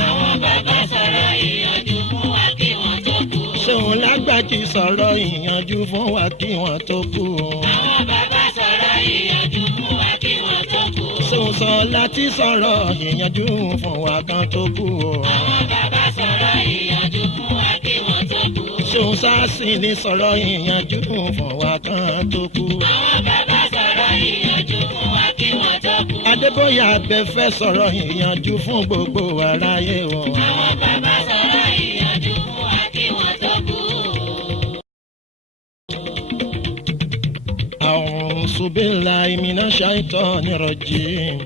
àwọn bàbá sọ̀rọ̀ ìyànjú fún wa kí wọ́n tó kú. ṣéun lágbájì sọ̀rọ̀ ìyànjú fún wa kí wọ́n tó kú. àwọn bàbá sọ̀rọ̀ ìyànjú fún wa kí wọ́n tó kú. ṣéun Sọláàtì sọ̀rọ̀ ìyànjú fún wa kan tó kú. àwọn bàbá sọ̀rọ̀ ìyànjú fún wa kí wọ́n tó kú. ṣéun Sásìnì sọ̀rọ̀ ìyànjú fún wa kan tó kú. àwọn bàbá sọ̀rọ̀ ìyànjú fún wa kí wọ́n tó kú. Adébóyè abẹ́fẹ́ sọ̀rọ̀ ìyànjú fún gbogbo aráyé o. àwọn bàbá sọ̀rọ̀ ìyànjú fún wa kí wọ́n tó kú. أعوذ بالله من الشيطان الرجيم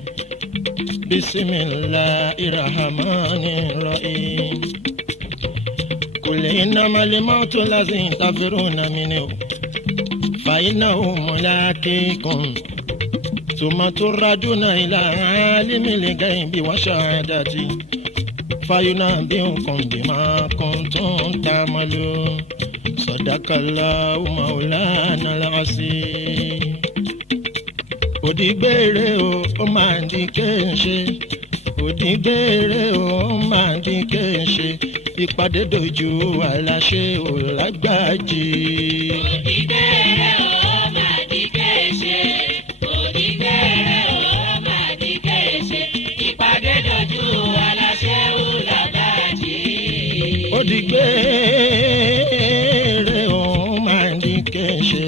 بسم الله الرحمن الرحيم قل إنما الموت الذي تفرون منه فإنه ملاقيكم ثم تردون إلى عالم الغيب والشهادة فينبئكم بما كنتم تعملون صدق الله مولانا العظيم. òdìgbére o ó máa di kéńṣe òdìgbére o ó máa di kéńṣe ìpàdé dojú àìláṣẹ ò lágbájì. òdìgbére o ó máa di kéńṣe òdìgbére o ó máa di kéńṣe ìpàdé dojú àìláṣẹ ò lágbájì. òdìgbére o ó máa di kéńṣe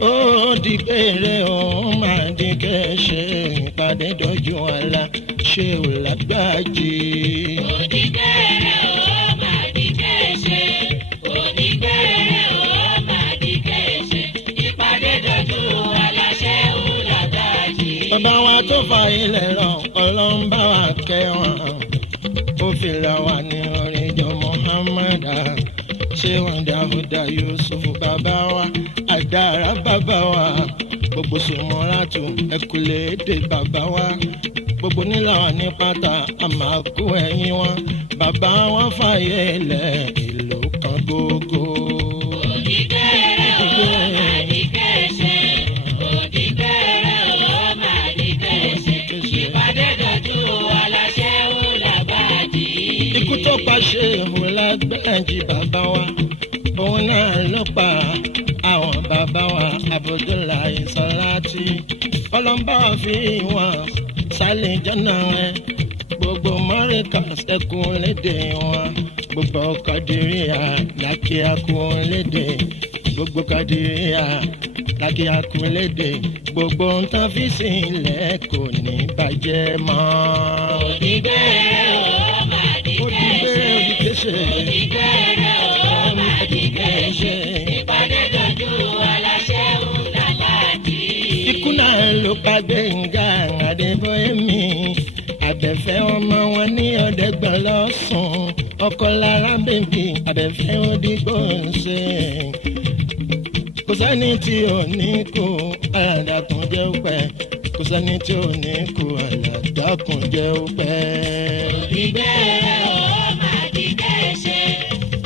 òdìgbére o ó máa di kéńṣe ìpàdé dojú àìláṣẹ ò lágbájì. òdìgbére o ó máa di kéńṣe òdìgbére o ó máa di kéńṣe ìpàdé dojú àìláṣẹ ò lágbájì. bàbá wa tó fa ilẹ̀ rọ ọlọ́run bá wa kẹ́ wọn ó fi là wà ní oríjọ Muhammadu ṣé wọn dáhùdá Yusuf bàbá wa àdàrà bàbá wa gbogbo sòmọ́ràtù ẹ̀kúlẹ̀ èdè bàbá wa gbogbo nílàwà ní pátá àmàkù ẹ̀yìn wọn bàbá wọn fàyè lẹ̀ ìlú kan gógó. òdìgbére o ó máa di kéńṣe òdìgbére o ó máa di kéńṣe ìpàdé dojú àìláṣẹ ò lágbájì. ikú tó pa Ṣéhù Lágbájì bàbá wa òun náà ló pa àwọn bàbá wa Abdullahi Sọláàtì ọlọ́mbà fi wọn sálẹ̀ jọ́nà rẹ̀ gbogbo mọ́ríkà sẹ́kùn lédè wọn gbogbo Kàdíríyà lákìákùn lédè gbogbo Kàdíríyà lákìákùn lédè gbogbo ń tán fi sílẹ̀ kò ní bàjẹ́ mọ́. òdìgbẹ́rẹ́ o máa dìgbẹ́sẹ̀. òdìgbẹ́rẹ́ o máa dìgbẹ́sẹ̀. ìpàdé dojú aláṣẹ ńlá láti. ikú náà ló pa Gbẹ́ngà Adébóyè mi Abẹ́fẹ́ ọmọ wọn ní Ọ̀dẹ́gbọ̀n lọ́sùn ọkọ lára bèbí Abẹ́fẹ́ òdìgbò ń ṣe. kò sẹ́ni tí ò ní kú àdàkùn jẹ́ òpẹ́ kò sẹ́ni tí ò ní kú àdàkùn jẹ́ òpẹ́. òdìgbẹ́rẹ́ o máa dìgbẹ́sẹ̀.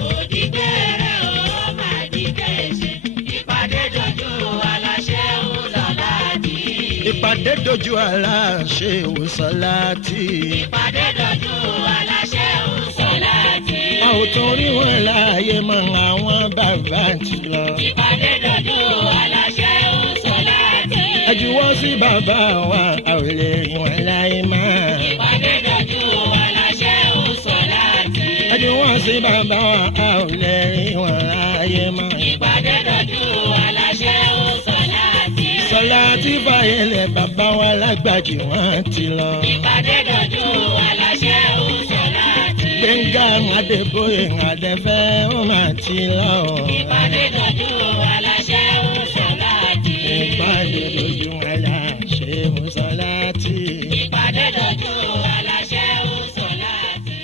òdìgbẹ́rẹ́ o máa dìgbẹ́sẹ̀. ìpàdé dojú aláṣẹ ńlá láti. ìpàdé dojú aláṣẹ ìwòsàn láti. ìpàdé dojú aláṣẹ ńlá láti. a ò tún rí wọn láàyè mọ́ àwọn bàbá ti lọ. ìpàdé dojú aláṣẹ ńlá láti. ẹ juwọ́ sí bàbá wa a ò lè rí wọn láàyè mọ́. ìpàdé dojú aláṣẹ ńlá láti. ẹ juwọ́ sí bàbá wa a ò lè rí wọn láàyè mọ́. ìpàdé dojú aláṣẹ ńlá láti. Sọlá tí fàyẹlẹ bàbá wa lágbàjì wọn ti lọ. ìpàdé dojú aláṣẹ ńlá láti. Gbẹ́ngà Adébóyè Adẹ́fẹ́ ó máa ti lọ. ìpàdé dojú aláṣẹ ńlá láti. ìpàdé dojú aláṣẹ ìwòsàn láti. ìpàdé dojú aláṣẹ ńlá láti.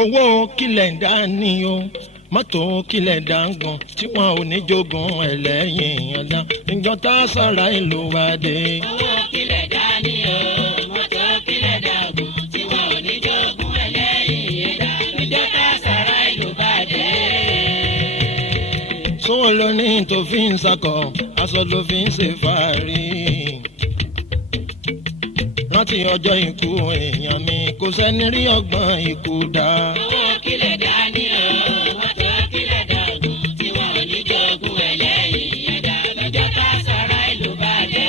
owó kílẹ̀ ń dá ní o mọ́tò kílẹ̀ dáńgàn tí wọn ò ní jogún ẹlẹ́yìn ọ̀dà ìjọ tá a sọ̀rọ̀ ìlú wa dé. owó kílẹ̀ dání o mọ́tò kílẹ̀ dàgbò tí wọn ò ní jogún ẹlẹ́yìn ẹ̀dá lọ́jọ́ tá a sára ìlú bá dé. sówó ló ní tó fi ń sakọ̀ aṣọ ló fi ń ṣe fàárí. rántí ọjọ́ ikú èèyàn mi kò sẹ́ni rí ọgbọ́n ikú dá. owó kílẹ̀ dání o mọ́tò kílẹ̀ dàgbò tí wọn ò ní jogún ẹlẹ́yìn ẹ̀dá lọ́jọ́ tá a sára ìlú bá dé.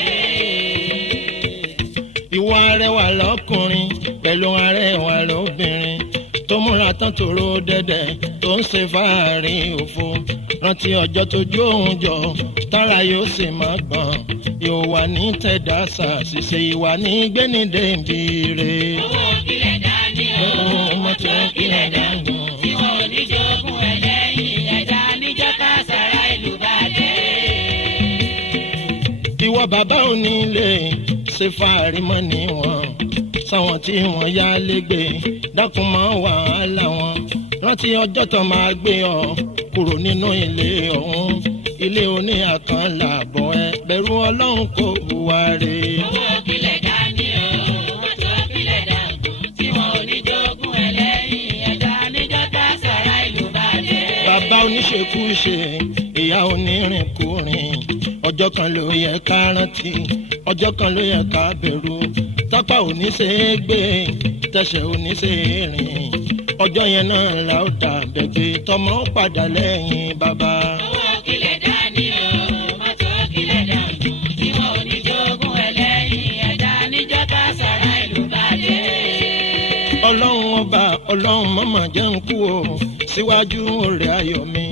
ìwà arẹwà lọ́kùnrin pẹ̀lú arẹwà lóbìnrin tó múra tán tòró dẹ́dẹ́ tó ń ṣe fàárí òfo rántí ọjọ́ tójú òun jọ tára yóò sì máa gbọ̀n yóò wà ní tẹ̀dásà ṣìṣe ìwà ní gbénidéǹbìrè. owó kílẹ̀ dání o mọ́tò kílẹ̀ dàgbò tí wọn ò ní jogún ẹlẹ́yìn ẹ̀dá níjọ́ tá a sára ìlú bá dé. ìwọ bàbá onílé ṣe fàárí mọ́ níwọ̀n sáwọn tí wọ́n yá légbè dákun mọ́ wàhálà wọn rántí ọjọ́ tó máa gbé ọ kúrò nínú ilé ọ̀hún ilé oní àkànlá bọ̀ ẹ bẹ̀rù ọlọ́run kò hùwà rè. owó kílẹ̀ dání o mọ́tò kílẹ̀ dàgbò tí wọn ò ní jogún ẹlẹ́yìn ẹ̀dá níjọ́ tá a sára ìlú bá dé. bàbá oníṣekúṣe ìyá onírìnkúrìn ọjọ́ kan ló yẹ ká rántí ọjọ́ kan ló yẹ ká bẹ̀rù tápá òní ṣe é gbé tẹ̀sẹ̀ òní ṣe é rìn ọjọ́ yẹn náà la ó dà bẹ̀gbẹ́ tọmọ padà lẹ́yìn bàbá. owó kílẹ̀ dání o mọ́tò kílẹ̀ dàgbò tí wọn ò ní jogún ẹlẹ́yìn ẹ̀dá níjọ́ tá a sára ìlú bá dé. ọlọ́run ọba ọlọ́run mọ́mọ́ jẹ́ ń kú o síwájú òrè ayọ̀ mi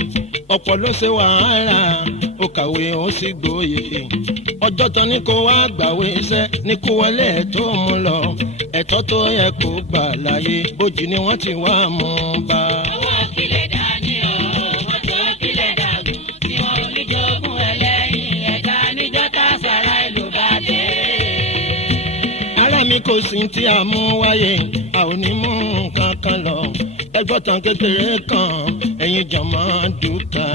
ọ̀pọ̀ ló ṣe wàhálà ó kàwé ó sì gbòye ọjọ́ tán ní kó wá gbàwé iṣẹ́ ní kó wọlé tó mú lọ ẹ̀tọ́ tó yẹ kó gbà láyé bójì ni wọ́n ti wá mú bá. owó kílẹ̀ dání o mọ́tò kílẹ̀ dàgbò tí wọn ò ní jogún ẹlẹ́yìn ẹ̀dá níjọ́ tá a sára ìlú bá dé. ara mi kò sí tí a mú wáyé a ò ní mú nǹkan kan lọ ẹgbọ́tàn kékeré kan ẹ̀yin jọ̀mọ́ dùkà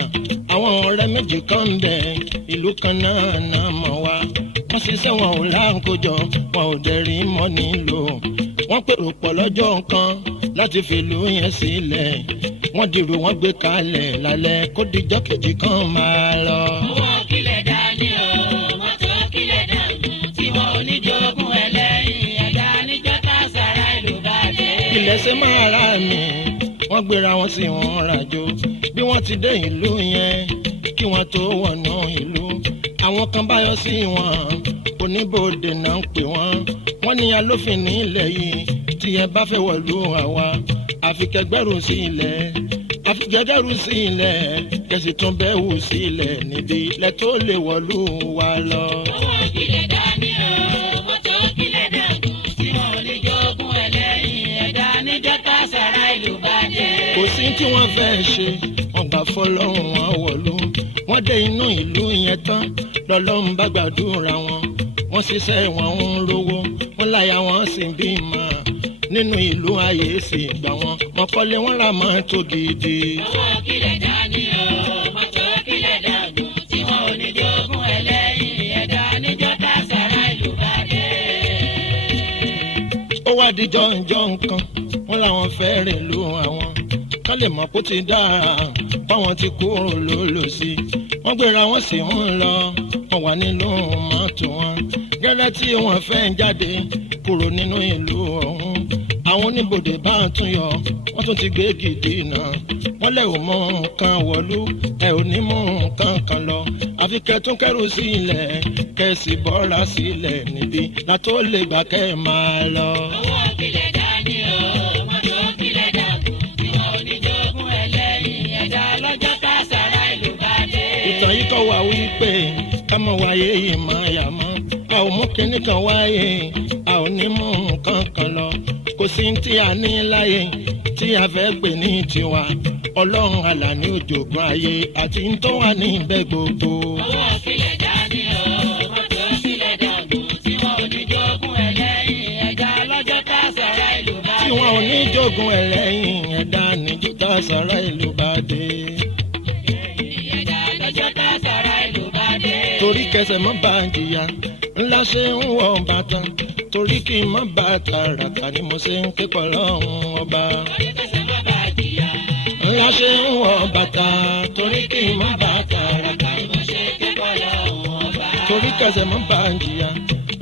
àwọn ọ̀rẹ́ méjì kan ń bẹ ìlú kan náà náà mọ̀ wá wọ́n ṣiṣẹ́ wọn ò láǹkójọ wọn ò dẹ̀ rí mọ́ nílò wọ́n pèrò pọ̀ lọ́jọ́ kan láti fìlú yẹn sílẹ̀ wọ́n dìrò wọ́n gbé kalẹ̀ lálẹ́ kó dijọ́ kejì kan máa lọ. owó kílẹ̀ dání o mọ́tò kílẹ̀ dàgbò tí wọn ò ní jogún ẹlẹ́yìn ẹ̀dá níjọ́ tá a sára ìlú bá dé. ilẹ̀ ṣe máa rà mí wọ́n gbéra wọn sí wọn ràjò bí wọ́n ti dé ìlú yẹn kí wọ́n tó wọnú ìlú àwọn kan báyọ̀ sí wọn oníbòde náà ń pè wọ́n wọ́n ní alófin nílẹ̀ yìí tí ẹ bá fẹ́ wọ̀lú àwa àfikẹ́gbẹ́rù sí ilẹ̀ àfikẹ́gbẹ́rù sí ilẹ̀ kẹsì tún bẹ́ẹ̀ wù sílẹ̀ níbi ilẹ̀ tó lè wọ̀lú wa lọ. owó kílẹ̀ dání o mọ́tò kílẹ̀ dàgùn tí wọn ò ní jogún ẹlẹ́yìn ẹ̀dá níjọ́ tá sàrà ìlú bá dé. kò sí tí wọ́n fẹ́ ṣe wọ́n gbà fọlọ́run wọn wọ̀lú wọ́n dé inú ìlú yẹn tán lọ́lọ́run bá gbàdúrà wọn wọ́n ṣiṣẹ́ wọn ń rówó wọ́n láyà wọn sì ń bímọ nínú ìlú ayé sì gbà wọn kọ́lé wọn ra mọ́tò gidi. owó kílẹ̀ dání o mọ́tò kílẹ̀ dàgùn tí wọn ò ní jogún ẹlẹ́yìn ẹ̀dá níjọ́ tá sàrà ìlú bá dé. ó wá dijọ́ ǹjọ́ nǹkan wọn làwọn fẹ́ rìn lù àwọn ká lè mọ̀ kó ti dára báwọn ti kúrò lólòsí wọ́n gbéra wọn sì ń lọ wọ́n wà nínú mọ́tò wọn gẹ́gẹ́ tí wọ́n fẹ́ jáde kúrò nínú ìlú ọ̀hún àwọn oníbodè bá tún yọ wọ́n tún ti gbé gidi náà wọ́n lẹ̀ ò mọ nǹkan wọ̀lú ẹ̀ ò ní mú nǹkan kan lọ àfi kẹtún kẹrù sílẹ̀ kẹsì bọ́ra sílẹ̀ níbí látó lè gbà kẹ́ máa lọ. owó kílẹ̀ dání o mọ́tò kílẹ̀ dàgùn tí wọn ò ní jogún ẹlẹ́yìn ẹ̀dá lọ́jọ́ tá sàrà ìlú bá dé. ìtàn yìí kọ́ wa wípé ká mọ̀ wáyé yìí máa yà mọ́ a ò mú kinní kan wáyé a ò ní mú nǹkan kan lọ kò sí tí a ní láyé tí a fẹ́ pè ní tiwa ọlọ́run àlà ní òjòògùn ayé àti tó wà níbẹ̀ gbogbo. owó kílẹ̀ dání o mọ́tò kílẹ̀ dàgùn tí wọn ò ní jogún ẹlẹ́yìn ẹ̀dá lọ́jọ́ tá sàrà ìlú bá dé. tí wọn ò ní jogun ẹlẹ́yìn ẹ̀dá níjú tá sàrà ìlú bá dé. ẹ̀dá lọ́jọ́ tá sàrà ìlú bá dé. torí kẹsẹ̀ mọ́ bá jìyà ńlá ṣe ń wọ bàtà torí kí n má bá tààràtà ni mo ṣe ń ké pọ̀ lọ́hùn ọba. orí kẹsẹ̀ má bàa jìyà. ńlá ṣe ń wọ bàtà torí kí n má bá tààràtà ni mo ṣe ké pọ̀ lọ́hùn ọba. torí kẹsẹ̀ mọ́ bá jìyà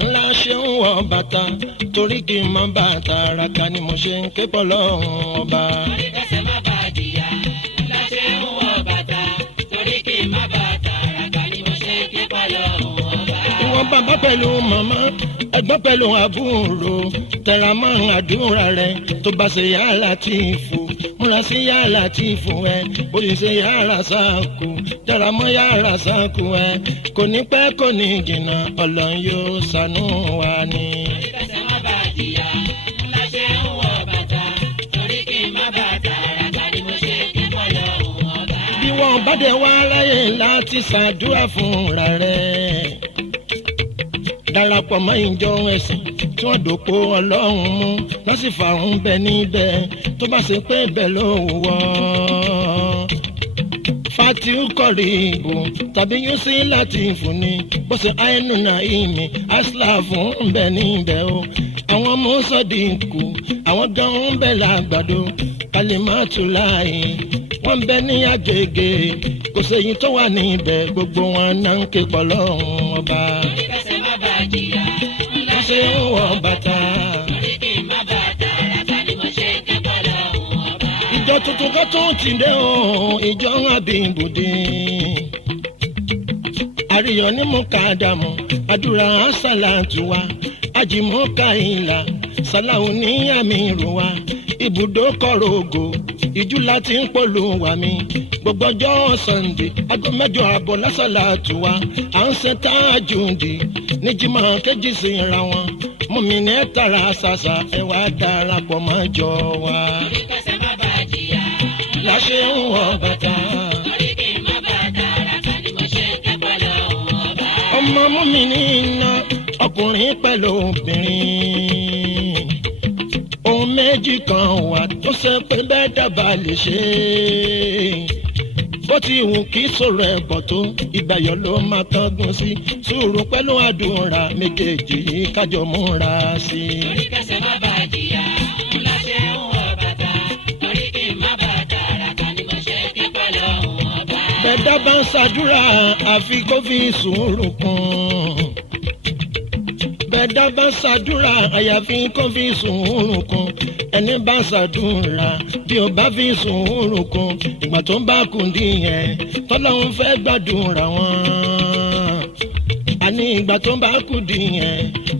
ńlá ṣe ń wọ bàtà torí kí n má bá tààràtà ni mo ṣe ń ké pọ̀ lọ́hùn ọba. orí kẹsẹ̀ má bàa jìyà. ńlá ṣe ń wọ bàtà torí kí n má bàa tààràtà ni mo ṣe ké pọ̀ lọ́hùn ọba. ìwọ bàbá pẹ̀lú màmá ẹgbọ́n pẹ̀lú àbúrò tẹ̀ra mọ́ àdúrà rẹ tó bá ṣe yá Látìfù múra sí yá Látìfù ẹ bó ṣe ṣe yá Ràsáàkù tẹ̀ra mọ́ yá Ràsáàkù ẹ kò ní pẹ́ kò ní jìnnà Ọlọ́run yóò ṣàánú wa ni. orí kẹsẹ̀ má bàa jìyà. ńlá ṣe ń wọ bàtà torí kí n má bàa tààràtà ni mo ṣe ké pọ̀ lọ́hùn ọba. bí wọn bá dé wá ráyè láti ṣàdúrà fúnra rẹ̀ darapọ̀ mọ́ ìjọ ẹ̀sìn tí wọ́n dòpò Ọlọ́run mú wọ́n sì fàrùn bẹ níbẹ̀ tó bá ṣe pé bẹ́ẹ̀ ló wọ́. Fatiu Kọ̀ríbù tàbí Yusuf Látìfù ni bó ṣe àìnú náà ìmì asláàfù ń bẹ níbẹ̀ o àwọn mọ́sọ̀dínkù àwọn gan ń bẹ lágbàdo Kalimatulahi wọ́n bẹ ní Àgègè kò séyìí tó wà níbẹ̀ gbogbo wọn náà ń ké pọ̀ lọ́hùn ọba. orí kẹsẹ̀ má bàa jìyà. ńlá ṣe ń wọ bàtà. torí kí n má bàa tààràtà ni mo ṣe ké pọ̀ lọ́hùn ọba. ìjọ tuntun kan tún ti dé o ìjọ Àbíbùdé àríyọ ní Mùkádàmù àdúrà sàlátù wa àjìmọ́ká ìlà sàláhù ní àmìrù wa ibùdó kọ̀rọ̀gò ìjú láti ń pòlùwà mi gbogbo ọjọ́ Sunday aago 8:30 lásàlátù wa à ń ṣe tájùdì ní jímọ̀ kejì sí ra wọn mọ̀mí ní ẹ̀tàrà ṣàṣà ẹ̀ wá darapọ̀ mọ́ jọ wa. orí kẹsẹ̀ má bàa jìyà. láṣẹ ń wọ bàtà. torí kí n má bàa tààràtà ni mo ṣe ké pọ̀ lọ́hùn ọba. ọmọ mọ́mí ní iná ọkùnrin pẹ̀lú obìnrin ohun méjì kan wà tó ṣe pé bẹ́ẹ̀ dábàá lè ṣe bó ti wù kí sọ̀rọ̀ ẹ̀bọ̀ tó ìgbàyọ̀ ló máa kángun sí sùúrù pẹ̀lú àdúrà méjèèjì yìí kájọ múra sí i. orí kẹsẹ̀ má bàa jìyà. ńlá ṣe ń wọ bàtà torí kí n má bàa tààràtà ni mo ṣe ké pọ̀ lọ́hùn ọba. bẹ́ẹ̀dá bá ń ṣàdúrà àfi kó fi sùúrù kún bẹ́ẹ̀dá bá ń ṣàdúrà àyàfi kó fi sùúrù kún ẹni bá ṣàdúrà bí o bá fi sùúrù kún ìgbà tó ń bá kùn díẹ̀ tọ́lọ́run fẹ́ gbàdúrà wọn àní ìgbà tó ń bá kù díẹ̀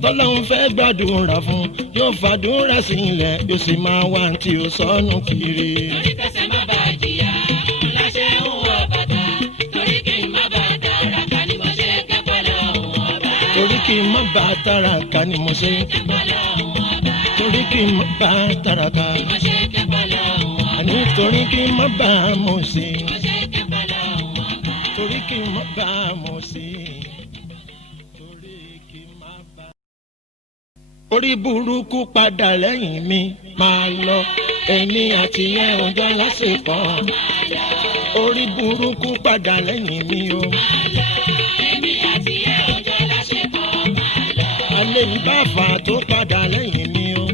tọ́lọ́run fẹ́ gbàdúrà fún yóò fàdúrà sílẹ̀ yóò sì máa wá tí ó sọnù kiri. orí kẹsẹ̀ má bàa jìyà. ńlá ṣe ń wọ bàtà bá tàràkà ni mo ṣe torí kí n má bá tàràkà àní torí kí n má bá mo ṣe torí kí n má bá mo ṣe torí kí n má bá. orí burúkú padà lẹ́yìn mi máa lọ èmi àti ẹ̀ ọjọ́ lásìkò orí burúkú padà lẹ́yìn mi o. alẹ́ ìbáfà tó padà lẹ́yìn mi o.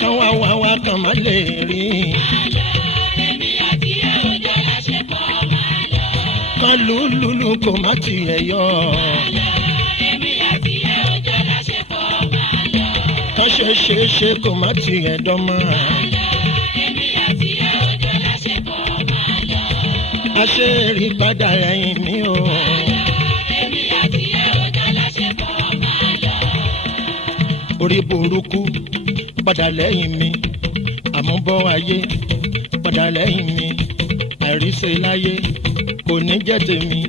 káwá wá wá kàn má lè rí. kan lùlùlù kò má tiẹ̀ yọ. kan ṣe kò má tiẹ̀ dánmọ́. aṣèrì padà lẹ́yìn mi o. orí burúkú padà lẹ́yìn mi àmúbọ̀ ayé padà lẹ́yìn mi àìríṣẹ́ láyé kò ní jẹ́ tèmi.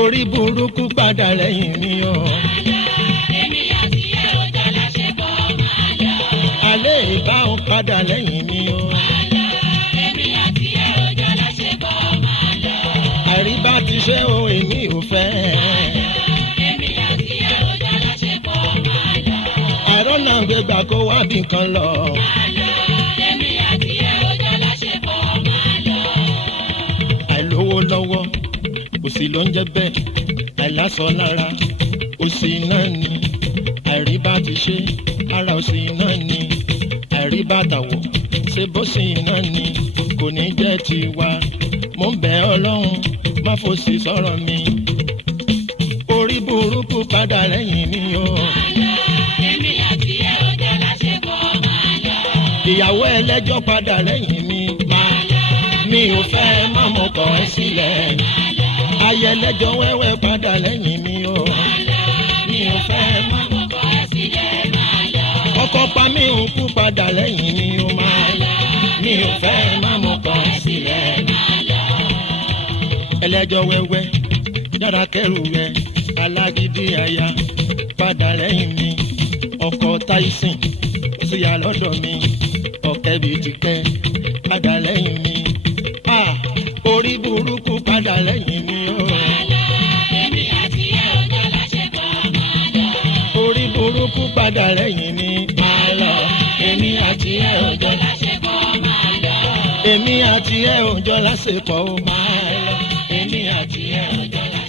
orí burúkú padà lẹ́yìn mi o. alẹ́ ìbáhùn padà lẹ́yìn mi o. àríbá ti ṣe o èmi ò fẹ́. àìrọ́nà gbégbá kó wá bí kan lọ. àìlówó lọ́wọ́ òṣì ló ń jẹ́ bẹ́ẹ̀ àìláṣọ lára òṣì náà ni. àìríbá ti ṣe ara òṣì náà ni. àìríbá tàwọ̀ ṣe bó ṣì náà ni kò ní jẹ́ tiwa. mo ń bẹ̀ Ọlọ́run má fòṣì sọ̀rọ̀ mi. orí burúkú padà lẹ́yìn mi o. ìyàwó ẹlẹ́jọ́ padà lẹ́yìn mi. mi ò fẹ́ má mo kọ̀ ẹ́ sílẹ̀. aya ẹlẹ́jọ́ wẹ́wẹ́ padà lẹ́yìn mi o. mi ò fẹ́ má mo kọ̀ ẹ́ sílẹ̀. ọkọ pa mí ń kú padà lẹ́yìn mi o. mi ò fẹ́ má mo kọ̀ ẹ́ sílẹ̀. ẹlẹ́jọ́ wẹ́wẹ́ dára kẹrù rẹ alágídí aya padà lẹ́yìn mi. ọkọ Tyson síyà lọ́dọ̀ mi ọ̀kẹ́ bíi ti kẹ́ padà lẹ́yìn mi. orí burúkú padà lẹ́yìn mi o. orí burúkú padà lẹ́yìn mi máa lọ. èmi àti ẹ̀ òjò láṣepọ̀ máa lọ. èmi àti ẹ̀ òjò láṣepọ̀ máa lọ. èmi àti ẹ̀ òjò láṣepọ̀.